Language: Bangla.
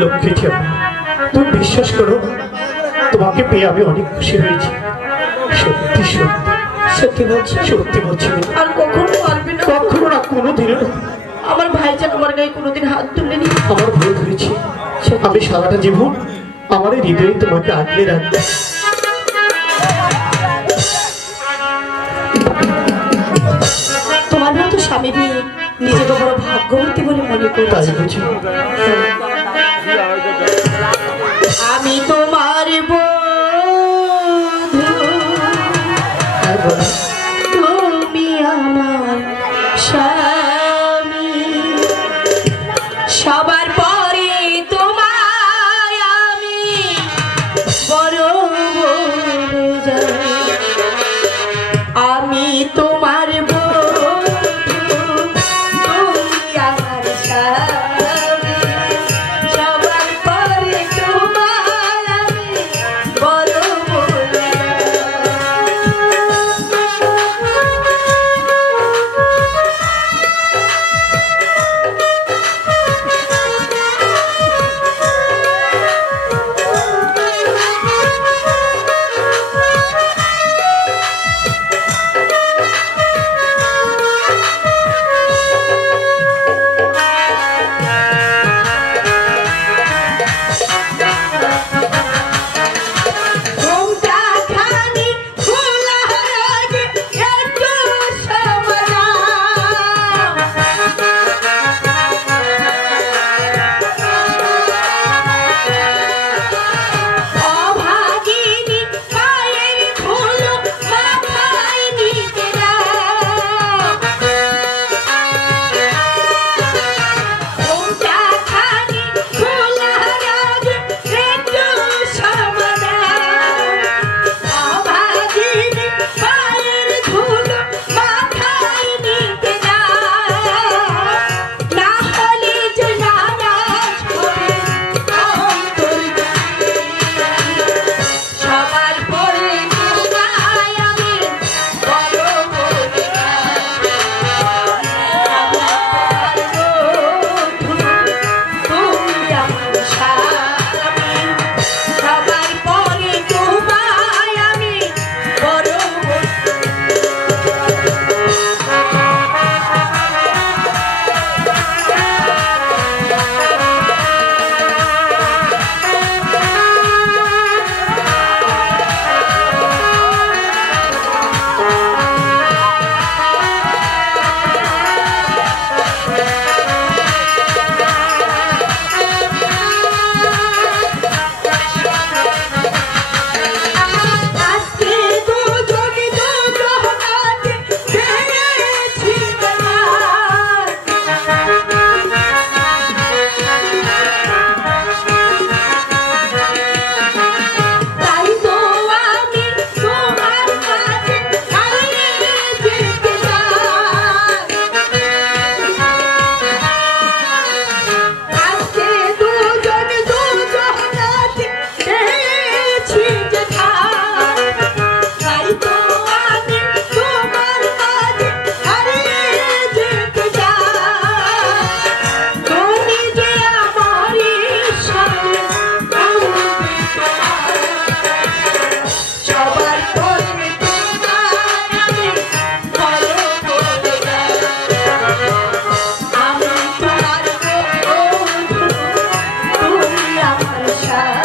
লক্ষ্মীটি আমার, তুমি বিশ্বাস করো, তোমাকে পেয়ে আমি অনেক খুশি হয়েছি। সত্যি সত্যি সত্যি বলছি, সত্যি বলছি। আর কখনো পারবে না, কখনো না, কোনো দিনও না। আমার ভাইজান আমার গায়ে কোনোদিন হাত তুলেনি। আমার ভুল হয়েছে, আমি সারাটা জীবন আমার এই হৃদয়ে তোমাকে আগলে রাখবো। তোমার মতো স্বামী পেয়ে নিজেকে বড় ভাগ্যবতী বলে মনে করি। তাই বুঝি? আমি তোমার বধূ, হ্যাঁ, বলো। তুমি আমার স্বামী, সবার পরে তোমায় আমি বড় বলে যাই। আমি তোমার বধূ, তুমি আমার স্বামী, সবার পরে তোমায় আমি বড় বলে ঘুমটা খানি খোলা রাখে একটু সময় অভাগিনী পায়ের ধুলো মাথায় নিতে ঘুমটা খানি খোলা রাখে একটু সময় অভাগিনী পায়ের ধুলো মাথায় নিতে না হলে যে নারাজ হবে অন্তর সবার পরে তোমায় আমি বড় বলে তুমি আমার স্বামী, সবার পরে তোমায় আমি বড় বলে আজকে দুজনে দুজনাতে পেয়েছি তোমার, তাই তো আমি তোমার কাছে হারিয়ে যেতে চাই। আজকে দুজনে দুজনাতে পেয়েছি যে ঠাই, তাই তো আমি তোমার কাছে হারিয়ে যেতে চাই। তুমি যে আমার ঈশ্বর, আমি সবার পরে তোমায় আমি বড় বলে যাই। আমি তোমার বধূ, তুমি আমার স্বামী।